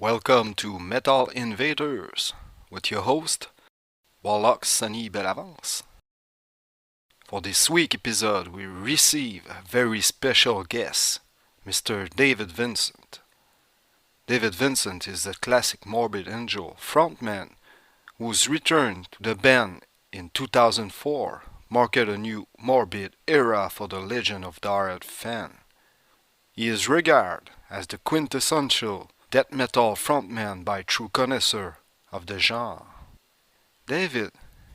Welcome to Metal Invaders with your host, Warlock Sunny Bellavance. For this week's episode, we receive a very special guest, Mr. David Vincent. David Vincent is the classic Mordid Angel frontman whose return to the band in 2004 marked a new Mordid era for the Legend of Dark fan. He is regarded as the quintessential death metal frontman by true connoisseurs of the genre. David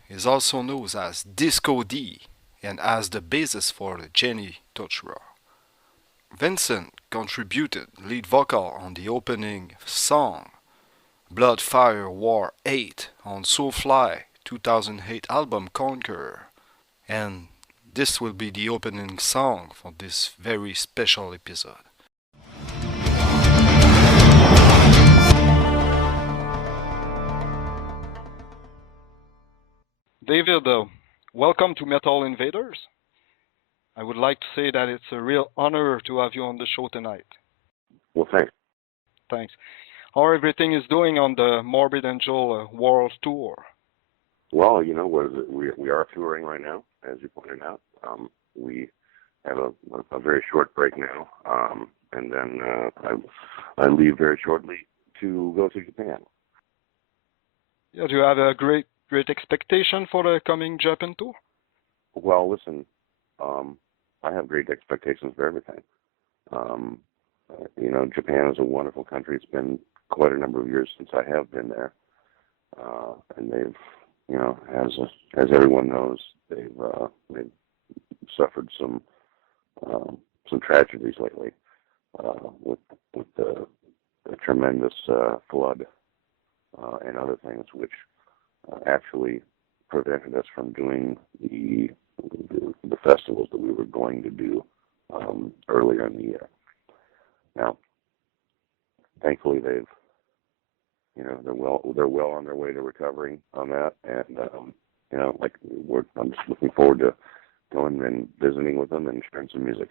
is also known as Disco D and as the bassist for the Jenny Touchra. Vincent contributed lead vocal on the opening song Blood Fire War 8 on Soulfly 2008 album Conqueror, and this will be the opening song for this very special episode. David, welcome to Metal Invaders. I would like to say that it's a real honor to have you on the show tonight. Well, thanks. Thanks. How everything is doing on the Mordid Angel World Tour? Well, you know, we are touring right now, as you pointed out. We have a very short break now, and then I leave very shortly to go to Japan. Yeah, do you have a great expectation for the coming Japan tour? Well, listen, I have great expectations for everything. You know, Japan is a wonderful country. It's been quite a number of years since I have been there, and they've, you know, as everyone knows, they've suffered some tragedies lately with the tremendous flood and other things, which actually prevented us from doing the festivals that we were going to do earlier in the year. Now, thankfully, they're well on their way to recovering on that, and you know, I'm just looking forward to going and visiting with them and sharing some music.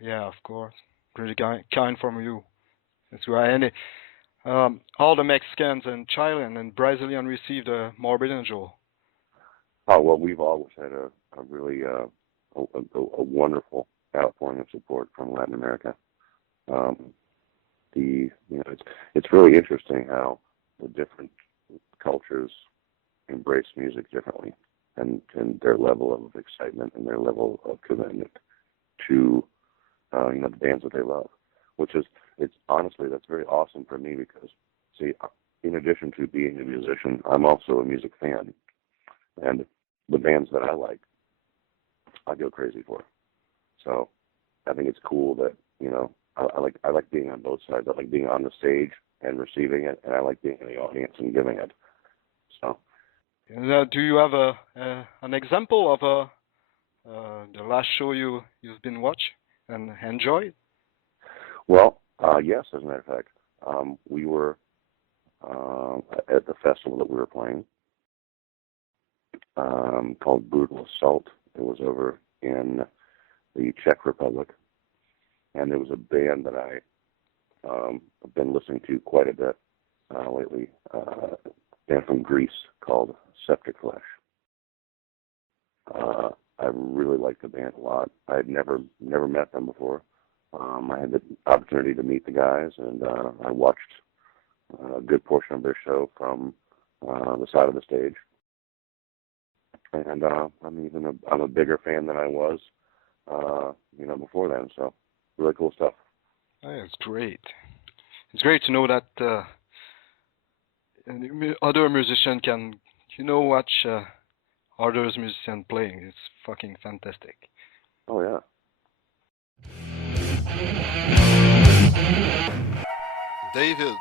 Yeah, of course. Pretty kind from you. That's right. And all the Mexicans and Chilean and Brazilian received a Mordid Angel. Oh, well, we've always had a really a wonderful outpouring of support from Latin America. It's really interesting how the different cultures embrace music differently, and their level of excitement and their level of commitment to the bands that they love, honestly, that's very awesome for me because, see, in addition to being a musician, I'm also a music fan, and the bands that I like, I go crazy for. So I think it's cool that, you know, I like being on both sides. I like being on the stage and receiving it, and I like being in the audience and giving it. So. Do you have an example of the last show you've been watching and enjoyed? Well, yes, as a matter of fact. We were at the festival that we were playing called Brutal Assault. It was over in the Czech Republic. And there was a band that I've been listening to quite a bit lately, a band from Greece called Septic Flesh. I really liked the band a lot. I had never met them before. I had the opportunity to meet the guys, and I watched a good portion of their show from the side of the stage. And I'm a bigger fan than I was, before then. So. Really cool stuff. It's great. It's great to know that other musicians can, watch other musicians playing. It's fucking fantastic. Oh, yeah. David,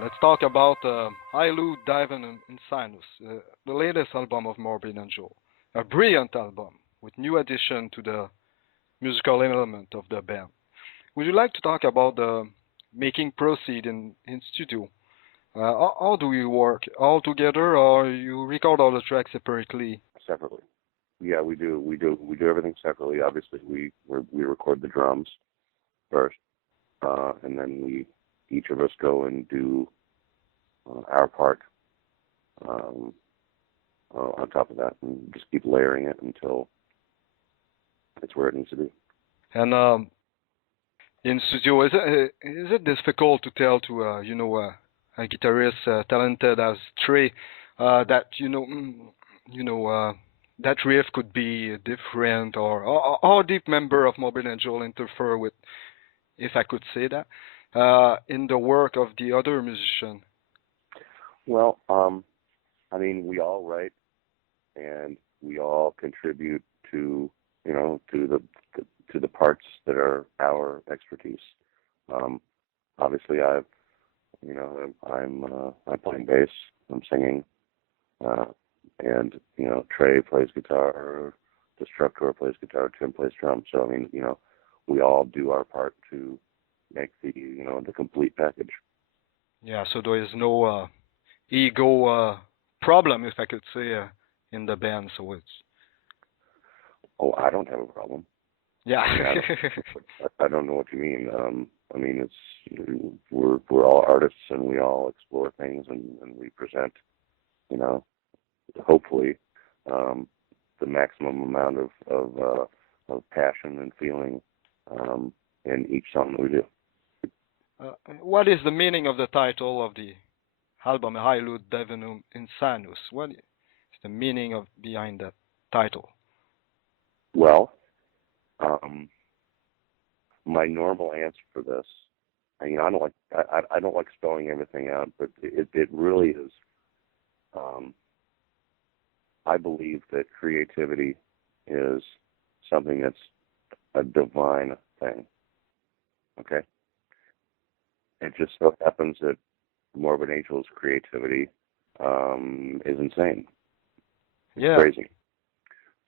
let's talk about Ilu Diving Inside Us, the latest album of Mordid Angel. A brilliant album with new addition to the musical element of the band. Would you like to talk about the making proceed in studio? How do you work? All together, or you record all the tracks separately? Separately. Yeah, we do. We do everything separately. Obviously, we record the drums first, and then each of us go and do our part on top of that, and just keep layering it until it's where it needs to be. And in studio, is it difficult to tell to a guitarist talented as Trey that that riff could be different, or how deep member of Morbid Angel interfere with, if I could say that, in the work of the other musician? Well, I mean, we all write and we all contribute to to the parts that are our expertise. Obviously, I'm playing bass, I'm singing, and Trey plays guitar, Destructor plays guitar, Tim plays drums. So I mean, we all do our part to make the complete package. Yeah, so there is no ego problem, if I could say, in the band. So it's Oh, I don't have a problem. yeah. I don't know what you mean. I mean, we're all artists and we all explore things and we present, hopefully, the maximum amount of passion and feeling in each song that we do. What is the meaning of the title of the album, Hailud Divinum Insanus? What is the meaning of behind that title? Well, my normal answer for this, I don't like spelling everything out, but it really is. I believe that creativity is something that's a divine thing. Okay? It just so happens that Morbid Angel's creativity is insane. It's crazy.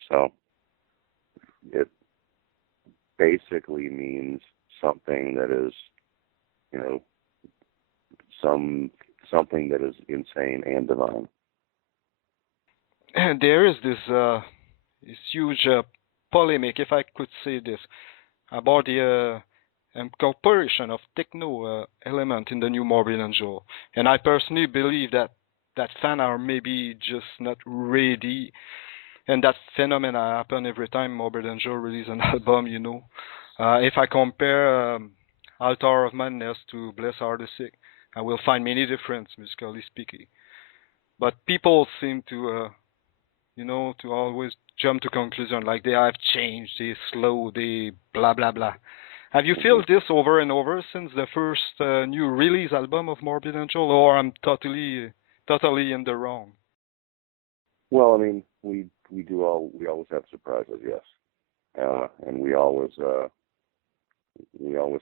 So it basically means something that is, something that is insane and divine. And there is this huge polemic, if I could say this, about the incorporation of techno element in the new Morbid Angel. And I personally believe that fans are maybe just not ready, and that phenomena happen every time Morbid Angel release an album. If I compare Altar of Madness to Bless Are the Sick, I will find many differences musically speaking. But people seem to to always jump to conclusion like they have changed, they slow, they blah blah blah. Have you felt this over and over since the first new release album of Morbid Angel, or I'm totally in the wrong? Well, I mean, we always have surprises, yes, and we always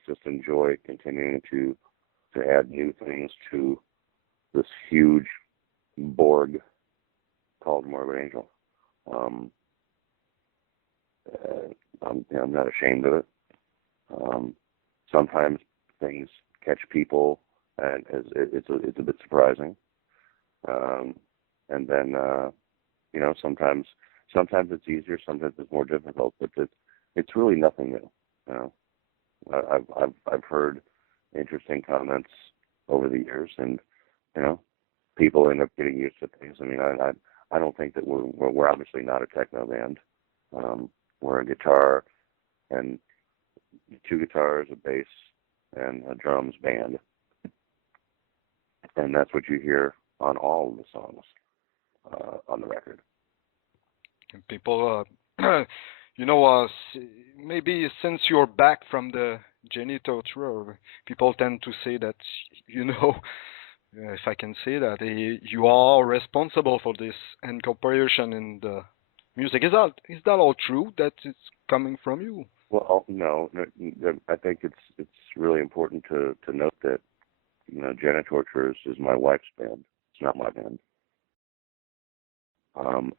just enjoy continuing to add new things to this huge Borg called Morbid Angel. I'm not ashamed of it. Sometimes things catch people, and it's a bit surprising. And then sometimes it's easier, sometimes it's more difficult, but it's really nothing new. I've heard interesting comments over the years, and people end up getting used to things. I mean, I don't think that we're obviously not a techno band. We're a guitar and 2 guitars, a bass, and a drums band, and that's what you hear on all of the songs on the record. And people, maybe since you're back from the genital tour, people tend to say that, if I can say that, you are responsible for this incorporation in the music. Is that all true, that it's coming from you? Well, no, I think it's really important to note that Genitorture is my wife's band. It's not my band.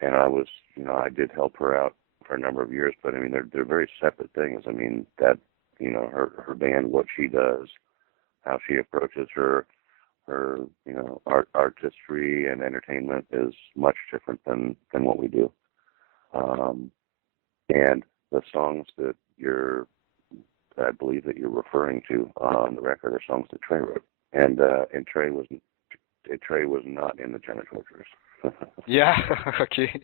And I did help her out for a number of years, but I mean they're very separate things. I mean that her band, what she does, how she approaches her artistry and entertainment is much different than what we do. And the songs that I believe that you're referring to on the record are songs that Trey wrote, and Trey was not in the China Torturers. Yeah, okay.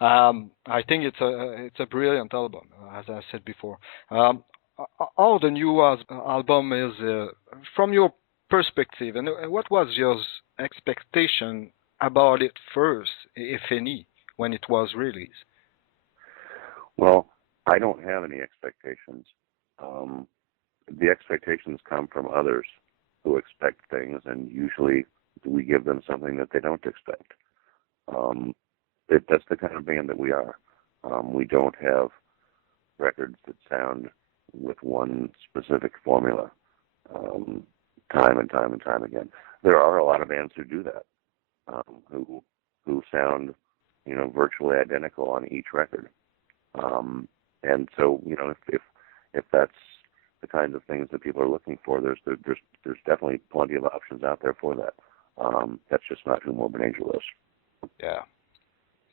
I think it's a brilliant album, as I said before. How the new album is from your perspective, and what was your expectation about it first, if any, when it was released? Well, I don't have any expectations. The expectations come from others who expect things, and usually we give them something that they don't expect. That's the kind of band that we are. We don't have records that sound with one specific formula time and time and time again. There are a lot of bands who do that, who sound, virtually identical on each record. And so, if that's the kinds of things that people are looking for, there's definitely plenty of options out there for that. That's just not who Mordid Angel is. Yeah.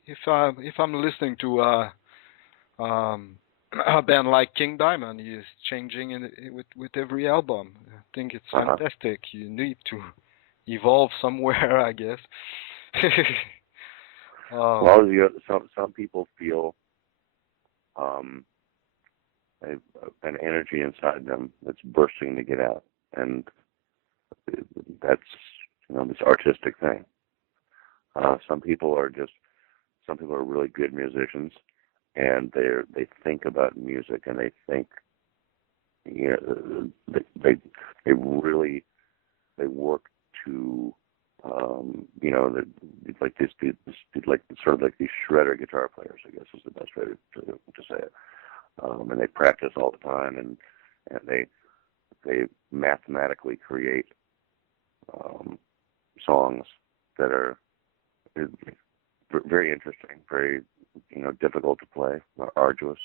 If I'm listening to a band like King Diamond, he is changing with every album. I think it's fantastic. You need to evolve somewhere, I guess. Well, some people feel an energy inside them that's bursting to get out, and that's this artistic thing. Some people are really good musicians, and they think about music, and they think they work to like these shredder guitar players, I guess is the best way to say it. And they practice all the time, and they mathematically create songs that are very interesting, very difficult to play, arduous.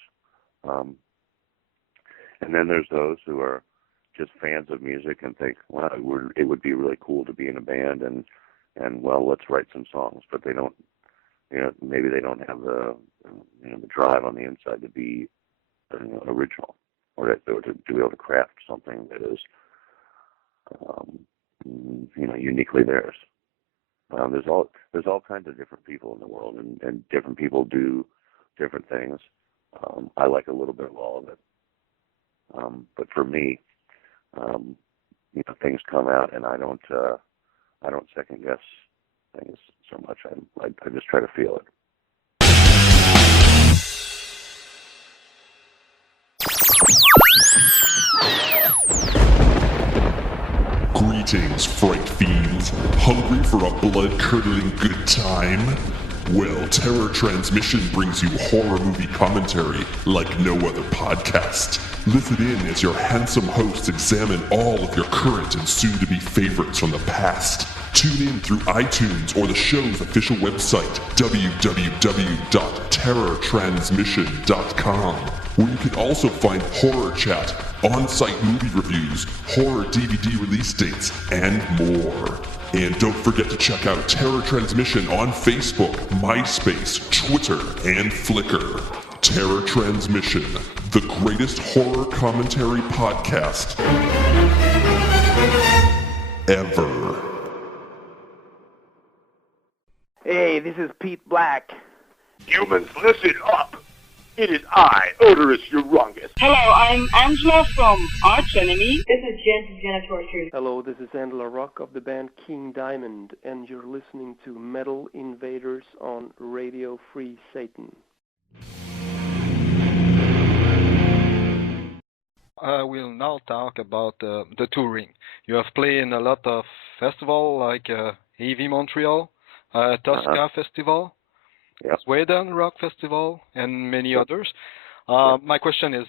And then there's those who are just fans of music and think, well, it would be really cool to be in a band, and well, let's write some songs, but they don't, maybe they don't have the drive on the inside to be original, or to be able to craft something that is uniquely theirs. There's all kinds of different people in the world, and different people do different things. I like a little bit of all of it, but for me, things come out, and I don't second guess things so much. I just try to feel it. Greetings, fright fiends. Hungry for a blood-curdling good time? Well, Terror Transmission brings you horror movie commentary like no other podcast. Listen in as your handsome hosts examine all of your current and soon-to-be favorites from the past. Tune in through iTunes or the show's official website, www.terrortransmission.com, where you can also find horror chat, on-site movie reviews, horror DVD release dates, and more. And don't forget to check out Terror Transmission on Facebook, MySpace, Twitter, and Flickr. Terror Transmission, the greatest horror commentary podcast ever. Hey, this is Pete Black. Humans, listen up! It is I, Odorous Urungus. Hello, I'm Angela from Arch Enemy. This is Jen from Janitorture. Hello, this is Angela Rock of the band King Diamond, and you're listening to Metal Invaders on Radio Free Satan. I will now talk about the touring. You have played in a lot of festivals like Heavy Montreal, Tosca Festival, Sweden Rock Festival, and many others. My question is,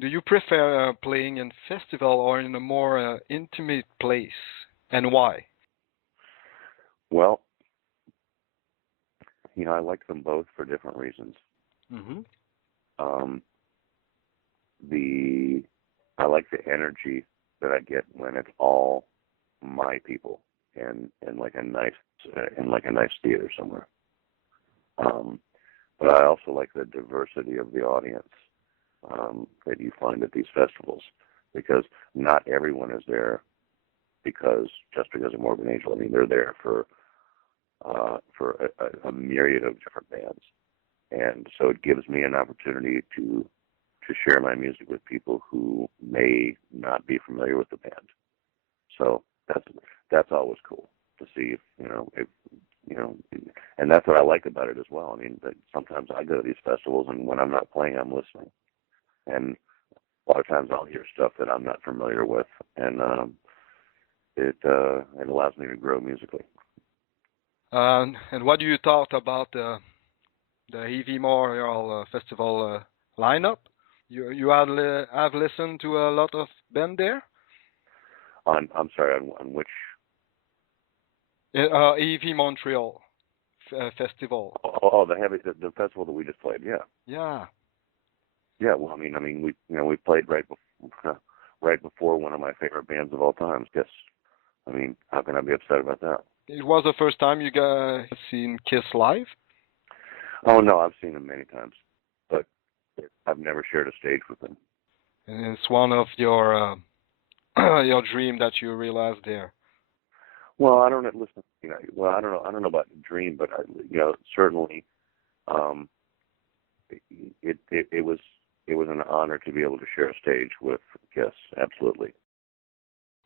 do you prefer playing in festival or in a more intimate place, and why? Well, I like them both for different reasons. Mm-hmm. I like the energy that I get when it's all my people in like a nice theater somewhere. but I also like the diversity of the audience that you find at these festivals, because not everyone is there just because of Mordid Angel. I mean, they're there for a myriad of different bands, and so it gives me an opportunity to share my music with people who may not be familiar with the band. So that's always cool to see and that's what I like about it as well. I mean, that sometimes I go to these festivals, and when I'm not playing, I'm listening, and a lot of times I'll hear stuff that I'm not familiar with, and it allows me to grow musically. And what do you thought about the Heavy Memorial Festival lineup? You have listened to a lot of band there? I'm sorry, on which? Heavy Montreal Festival. Oh, the festival that we just played. Yeah. Yeah. Yeah. Well, I mean, we played right before one of my favorite bands of all time. Yes. I mean, how can I be upset about that? It was the first time you guys seen Kiss live? Oh no, I've seen them many times, but I've never shared a stage with them. And it's one of your your dream that you realized there. Well, I don't listen. Well, I don't know about dream, but certainly, it was an honor to be able to share a stage with Kiss. Absolutely.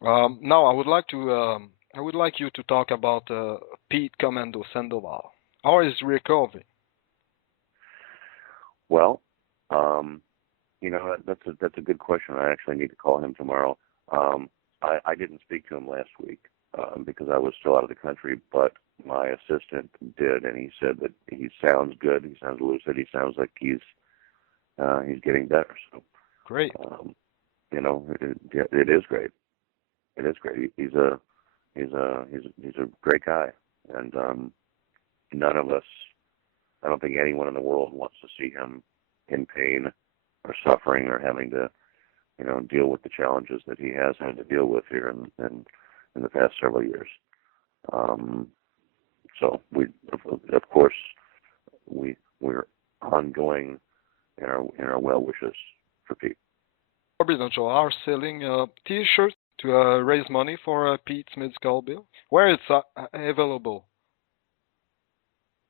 Now I would like you to talk about Pete Commando Sandoval. How is he recovering? Well, that's a good question. I actually need to call him tomorrow. I didn't speak to him last week because I was still out of the country, but my assistant did, and he said that he sounds good. He sounds lucid. He sounds like he's getting better. So great. It is great. It is great. He's a great guy, and none of us, I don't think anyone in the world wants to see him in pain or suffering or having to, deal with the challenges that he has had to deal with here in the past several years. So of course, we're ongoing in our well wishes for Pete. Mordid Angel are selling T-shirts to raise money for Pete's medical bill. Where it's available?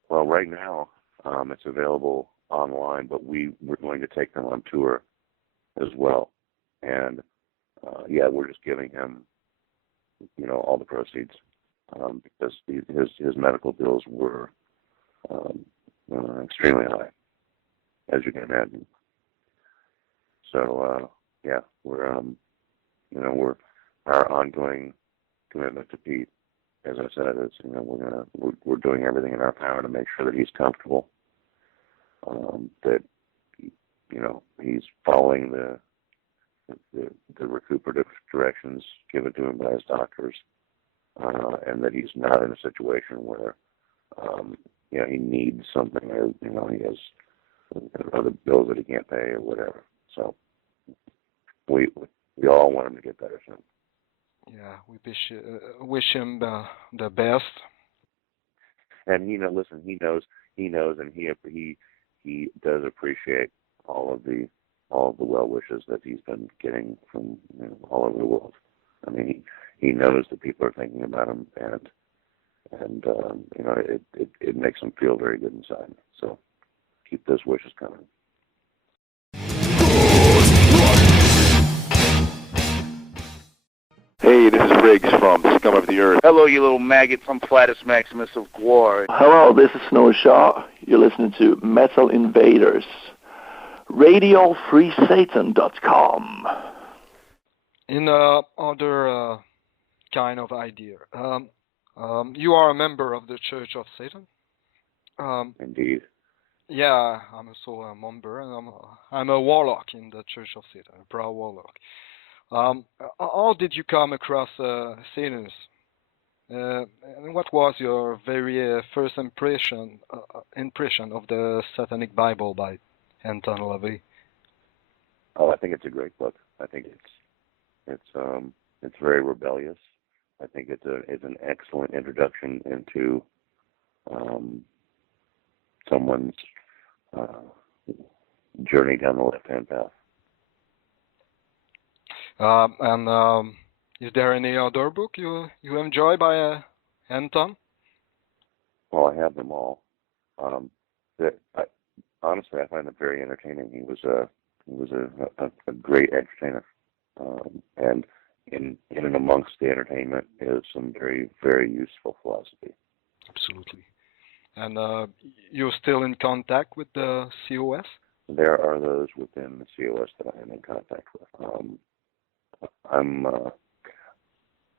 Well, right now it's available online, but we're going to take them on tour as well, and we're just giving him, all the proceeds because his medical bills were extremely high, as you can imagine. So we're our ongoing commitment to Pete, as I said, is we're doing everything in our power to make sure that he's comfortable, that he's following the recuperative directions given to him by his doctors, and that he's not in a situation where he needs something, or he has other bills that he can't pay or whatever. So we all want him to get better soon. Yeah, we wish him the best. And he knows, and he does appreciate all of the well wishes that he's been getting from all over the world. I mean, he knows that people are thinking about him, and it makes him feel very good inside. So keep those wishes coming. Hey, this is Riggs from Scum of the Earth. Hello, you little maggot from Flatus Maximus of Glory. Hello, this is Snow Shaw. You're listening to Metal Invaders. RadioFreeSatan.com. In other kind of idea, you are a member of the Church of Satan. Indeed. Yeah, I'm also a member, and I'm a warlock in the Church of Satan, a proud warlock. How did you come across Satanists? And what was your very first impression of the Satanic Bible by Anton LaVey? Oh, I think it's a great book. I think it's very rebellious. I think it's an excellent introduction into someone's journey down the left-hand path. Is there any other book you enjoy by Anton? Well, I have them all. Honestly, I find it very entertaining. He was a great entertainer, and in and amongst the entertainment is some very, very useful philosophy. Absolutely. And you're still in contact with the COS? There are those within the COS that I am in contact with.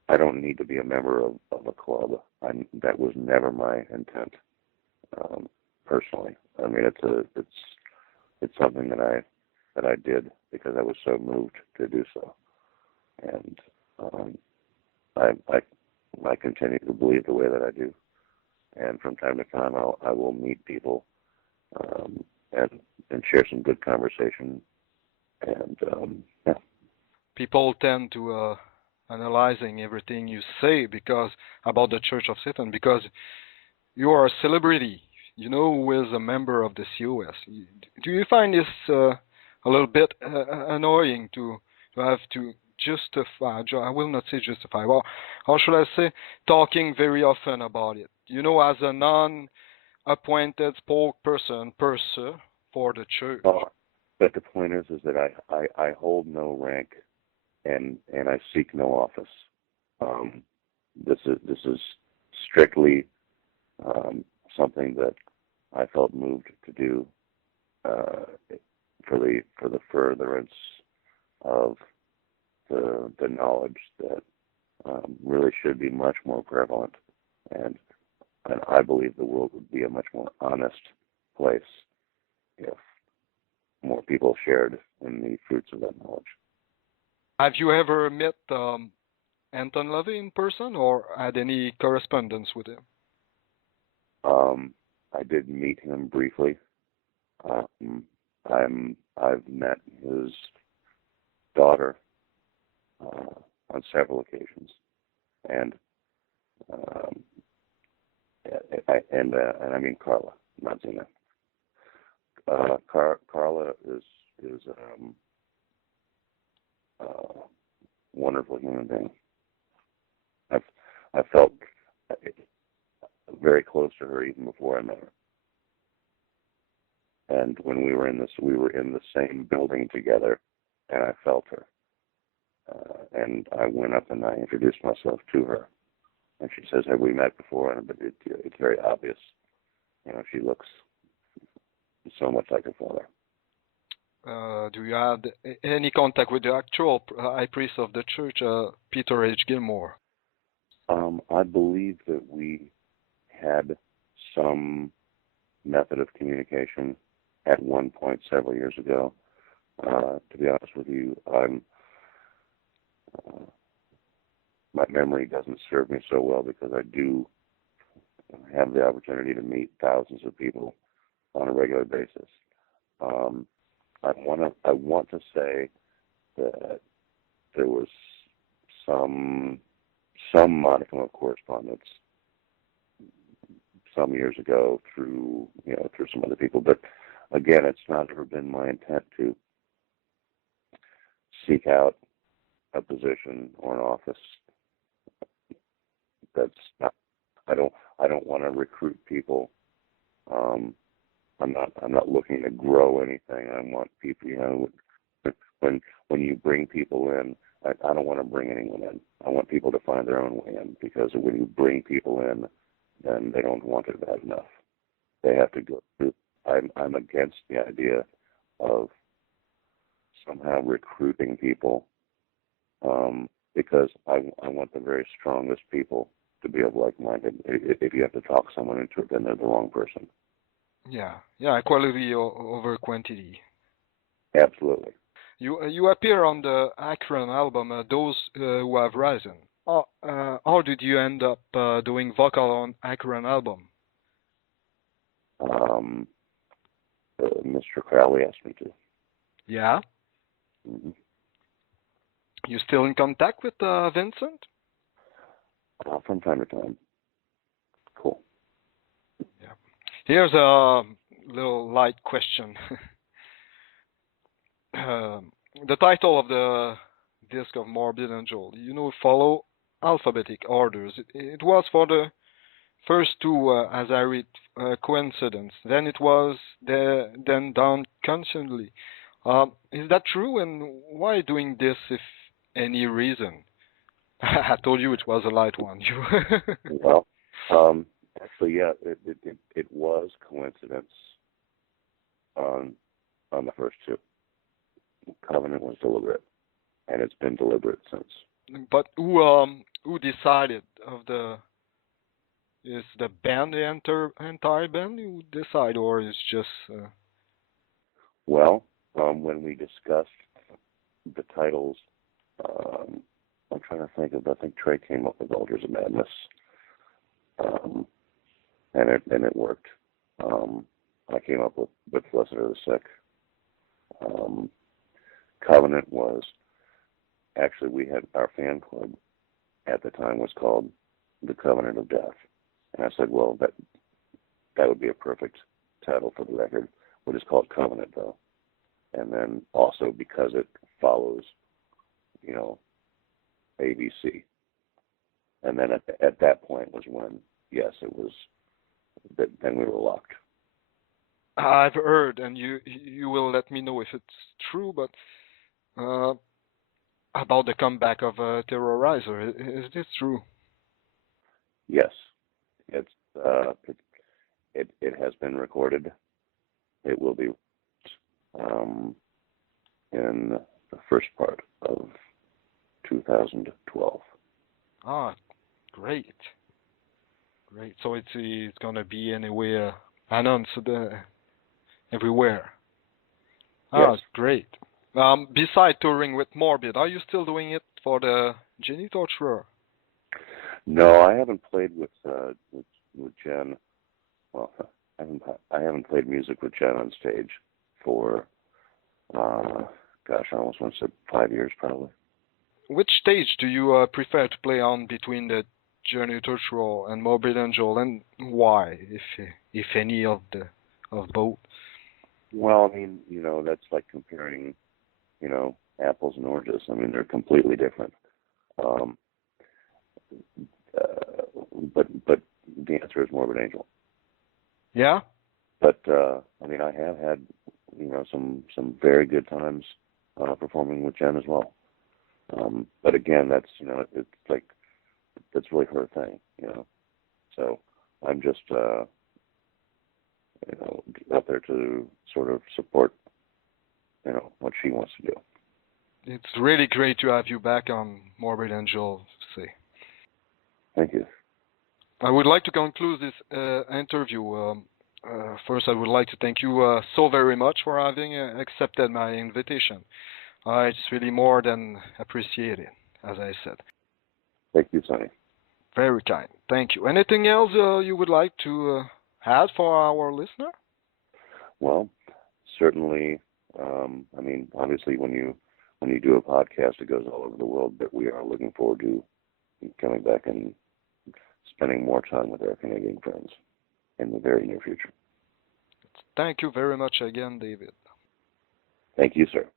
I don't need to be a member of a club. That was never my intent, personally. I mean, it's something that I did because I was so moved to do so, and I continue to believe the way that I do. And from time to time, I will meet people and share some good conversation. And yeah. People tend to analyzing everything you say about the Church of Satan because you are a celebrity, who is a member of the COS. Do you find this a little bit annoying to have to justify? I will not say justify. Well, how should I say? Talking very often about it. As a non-appointed spokesperson for the church. But the point is that I hold no rank, and I seek no office. This is strictly something that I felt moved to do for the furtherance of the knowledge that really should be much more prevalent, and I believe the world would be a much more honest place if more people shared in the fruits of that knowledge. Have you ever met Anton LaVey in person or had any correspondence with him? I did meet him briefly. I've met his daughter on several occasions, and I mean Carla, not Zena. Carla is a wonderful human being. I felt very close to her even before I met her. And when we were in the same building together, and I felt her. And I went up and I introduced myself to her, and she says, "Have we met before?" But it's very obvious. She looks so much like her father. Do you have any contact with the actual high priest of the church, Peter H. Gilmore? I believe that we had some method of communication at one point several years ago. To be honest with you, my memory doesn't serve me so well because I do have the opportunity to meet thousands of people on a regular basis. I want to say that there was some modicum of correspondence some years ago through some other people, but again, it's not ever been my intent to seek out a position or an office. That's not. I don't want to recruit people. I'm not looking to grow anything. I want people. When you bring people in, I don't want to bring anyone in. I want people to find their own way in, because when you bring people in, then they don't want it bad enough. They have to go through. I'm against the idea of somehow recruiting people, because I want the very strongest people to be of like-minded. If you have to talk someone into it, then they're the wrong person. Yeah, quality over quantity. Absolutely. You appear on the Akron album, Those Who Have Risen. How did you end up doing vocal on Akron album? Mr. Crowley asked me to. Yeah? Mm-hmm. You still in contact with Vincent? From time to time. Cool. Yeah. Here's a little light question. The title of the disc of Mordid Angel, follow alphabetic orders. It was for the first two, as I read, coincidence. Then it was then done consciously. Is that true? And why doing this, if any reason? I told you it was a light one. Well, actually, yeah, it was coincidence on the first two. Covenant was deliberate, and it's been deliberate since. But who decided of the? Is the band the entire band who decide, or is just? Well, when we discussed the titles, I'm trying to think of. I think Trey came up with Altars of Madness, and it worked. I came up with Blessed Are the Sick. Covenant was actually, we had our fan club at the time was called the Covenant of Death, and I said, well, that would be a perfect title for the record. We'll just call it Covenant, though. And then also because it follows, ABC. And then at that point was when, yes, it was. Then we were locked. I've heard, and you will let me know if it's true, but about the comeback of Terrorizer. Is this true? Yes, it has been recorded. It will be in the first part of 2012. Ah, great. So it's gonna be anywhere announced everywhere. Yes. Great. Beside touring with Morbid, are you still doing it for the Genital Tour? No, I haven't played with Jen. Well, I haven't played music with Jen on stage for, I almost want to say 5 years probably. Which stage do you prefer to play on between the Journey to Tour and Mordid Angel, and why, if any of both? Well, I mean, that's like comparing, apples and oranges. I mean, they're completely different. But the answer is Mordid Angel. Yeah. But I mean, I have had some very good times performing with Jen as well. But again, that's it's like that's really her thing, So I'm just out there to sort of support what she wants to do. It's really great to have you back on Mordid Angel. Thank you. I would like to conclude this interview. First, I would like to thank you so very much for having accepted my invitation. It's really more than appreciated, as I said. Thank you, Sonny. Very kind. Thank you. Anything else you would like to add for our listener? Well, certainly. I mean, obviously, when you do a podcast, it goes all over the world. But we are looking forward to coming back and spending more time with our Canadian friends in the very near future. Thank you very much again, David. Thank you, sir.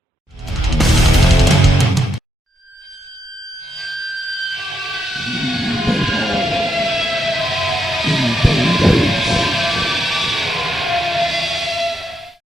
Yeah.